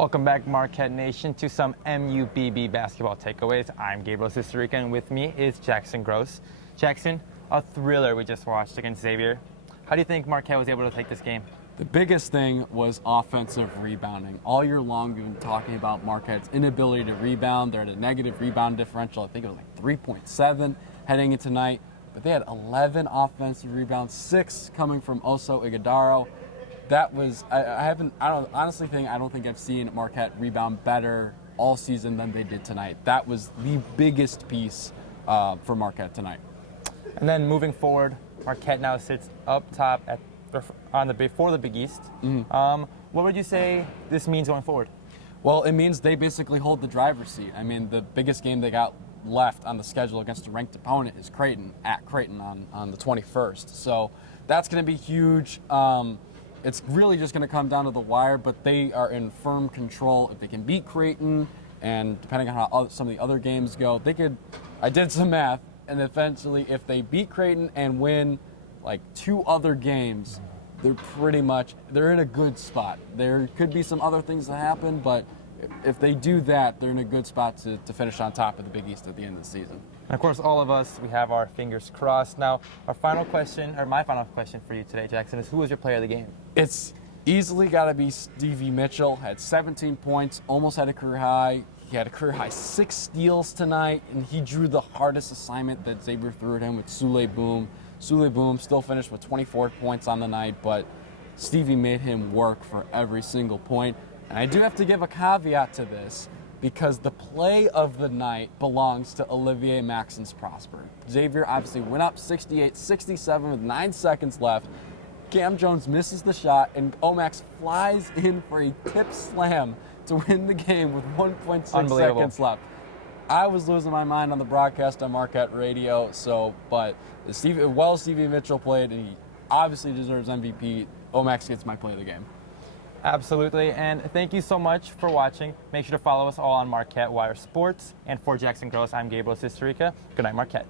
Welcome back, Marquette Nation, to some MUBB basketball takeaways. I'm Gabriel Sisarica, and with me is Jackson Gross. Jackson, a thriller we just watched against Xavier. How do you think Marquette was able to take this game? The biggest thing was offensive rebounding. All year long, we've been talking about Marquette's inability to rebound. They're at a negative rebound differential. I think it was like 3.7 heading into tonight. But they had 11 offensive rebounds, 6 coming from Oso Ighodaro. That was, I don't think I've seen Marquette rebound better all season than they did tonight. That was the biggest piece for Marquette tonight. And then moving forward, Marquette now sits up top before the Big East. Mm-hmm. What would you say this means going forward? Well, it means they basically hold the driver's seat. I mean, the biggest game they got left on the schedule against a ranked opponent is Creighton, at Creighton on the 21st. So that's going to be huge. It's really just going to come down to the wire, but they are in firm control. If they can beat Creighton, and depending on how some of the other games go, they could. I did some math, and eventually, if they beat Creighton and win like 2 other games, they're in a good spot. There could be some other things that happen, but if they do that, they're in a good spot to finish on top of the Big East at the end of the season. And of course, all of us, we have our fingers crossed. Now, my final question for you today, Jackson, is who was your player of the game? It's easily got to be Stevie Mitchell. Had 17 points, almost had a career high. He had a career high 6 steals tonight, and he drew the hardest assignment that Xavier threw at him with Sule Boom. Sule Boom still finished with 24 points on the night, but Stevie made him work for every single point. And I do have to give a caveat to this, because the play of the night belongs to Olivier Maxence Prosper. Xavier obviously went up 68-67 with 9 seconds left. Cam Jones misses the shot, and Omax flies in for a tip slam to win the game with 1.6 seconds left. I was losing my mind on the broadcast on Marquette Radio, but Stevie Mitchell played, and he obviously deserves MVP. Omax gets my play of the game. Absolutely, and thank you so much for watching. Make sure to follow us all on Marquette Wire Sports. And for Jackson Gross, I'm Gabriel Sisarica. Good night, Marquette.